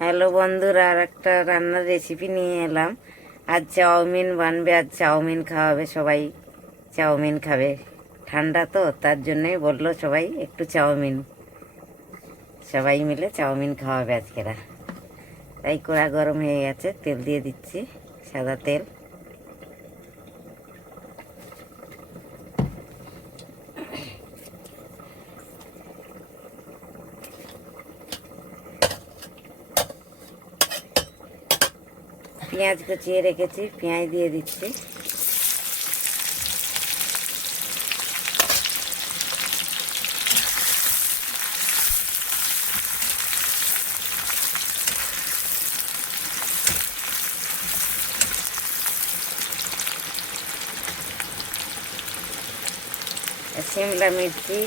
Hello বন্ধুরা, আর একটা রান্নার রেসিপি নিয়ে এলাম। আজ চাউমিন বানবে, আজ চাউমিন খাওয়াবে সবাই। চাউমিন খাবে, ঠান্ডা তো তার জন্যই বললো সবাই একটু চাউমিন, সবাই মিলে চাউমিন খাওয়াবে আজকেরা। তাই কড়া গরম হয়ে গেছে, তেল দিয়ে দিচ্ছি, সাদা তেল। পেঁয়াজ কুচিয়ে রেখেছি, পেঁয়াজ দিয়ে দিচ্ছি। শিমলা মির্চি,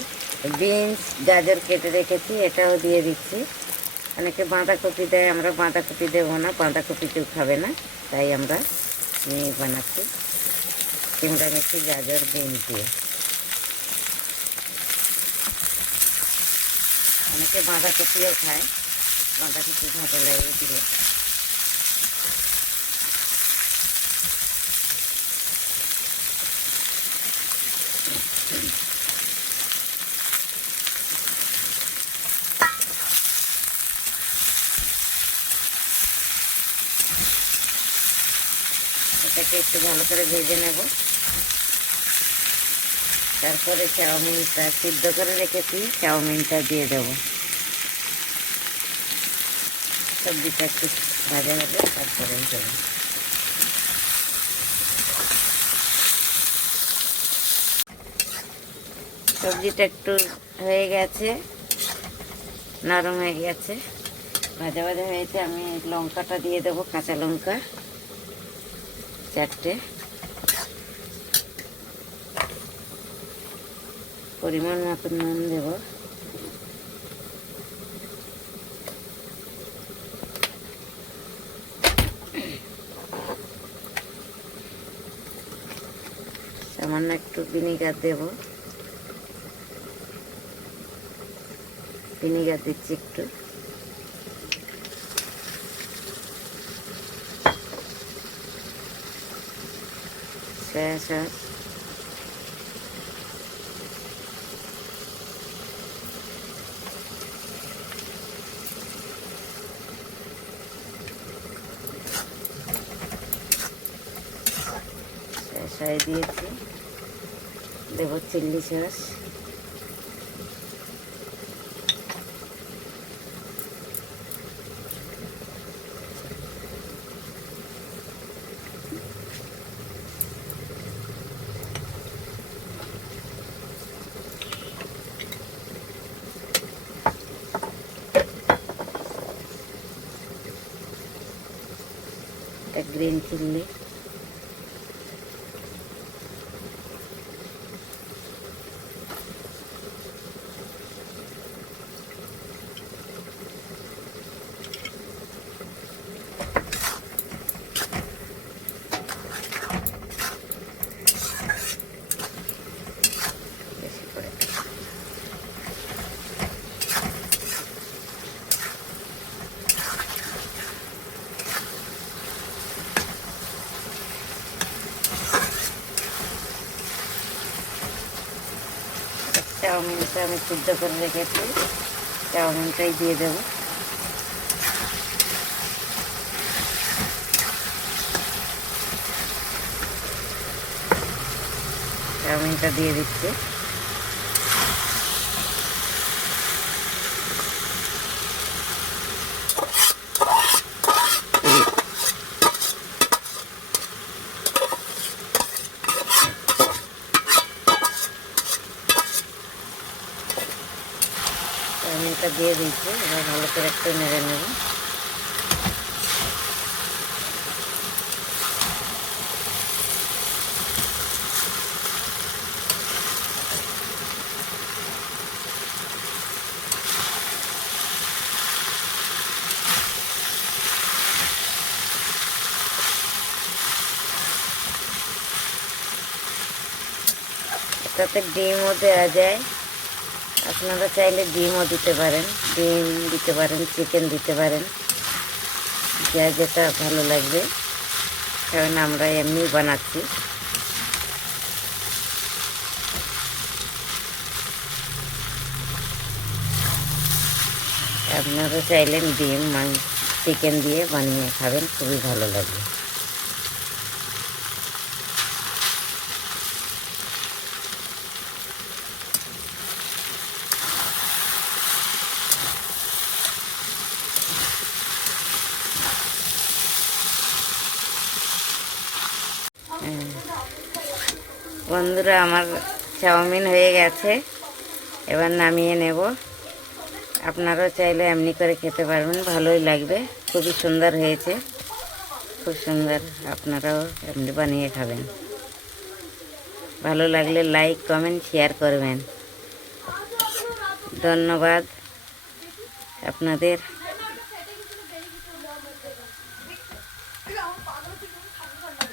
বিনস, গাজর কেটে রেখেছি, এটাও দিয়ে দিচ্ছি। অনেকে বাঁধাকপি দেয়, আমরা বাঁধাকপি দেবো না, বাঁধাকপি কেউ খাবে না, তাই আমরা বানাচ্ছি শিমলা মির্চি, গাজর, বিনস দিয়ে। অনেকে বাঁধাকপিও খায়, বাঁধাকপি ভালো লাগে দিলে। এটাকে একটু ভালো করে ভেজে নেব। তারপরে চাউমিনটা সিদ্ধ করে রেখেছি, চাউমিনটা দিয়ে দেবো। সবজিটা একটু ভাজা হবে, তারপরে দেবো। সবজিটা একটু হয়ে গেছে, নরম হয়ে গেছে, ভাজা ভাজা হয়েছে। আমি লঙ্কাটা দিয়ে দেবো, কাঁচা লঙ্কা 4টে, পরিমাণ মতো নুন দেব। সামান্য একটু ভিনিগার দেব, ভিনিগার দিচ্ছি একটু। সয়া সস, সয়া দিয়েছি, দেব চিলি সস, গ্রিন চিল্লি, চাউমিনটা আমি সিদ্ধ করে রেখেছি, চাউমিনটাই দিয়ে দেব। চাউমিনটা দিয়ে দিচ্ছি। চাউমিনটা দিয়ে দিয়েছি, এবার ভালো করে একটু নেড়ে নেব। এটাতে ডিমও দেওয়া যায়, আপনারা চাইলে ডিমও দিতে পারেন, ডিম দিতে পারেন, চিকেন দিতে পারেন। যা যেটা ভালো লাগবে, কারণ আমরা এমনি বানাচ্ছি। আপনারা চাইলেন ডিম চিকেন দিয়ে বানিয়ে খাবেন, খুবই ভালো লাগবে। বন্ধুরা, আমার চাউমিন হয়ে গেছে, এবার নামিয়ে নেব। আপনারাও চাইলে এমনি করে খেতে পারবেন, ভালোই লাগবে। খুবই সুন্দর হয়েছে, খুব সুন্দর। আপনারাও এমনি বানিয়ে খাবেন। ভালো লাগলে লাইক, কমেন্ট, শেয়ার করবেন। ধন্যবাদ আপনাদের।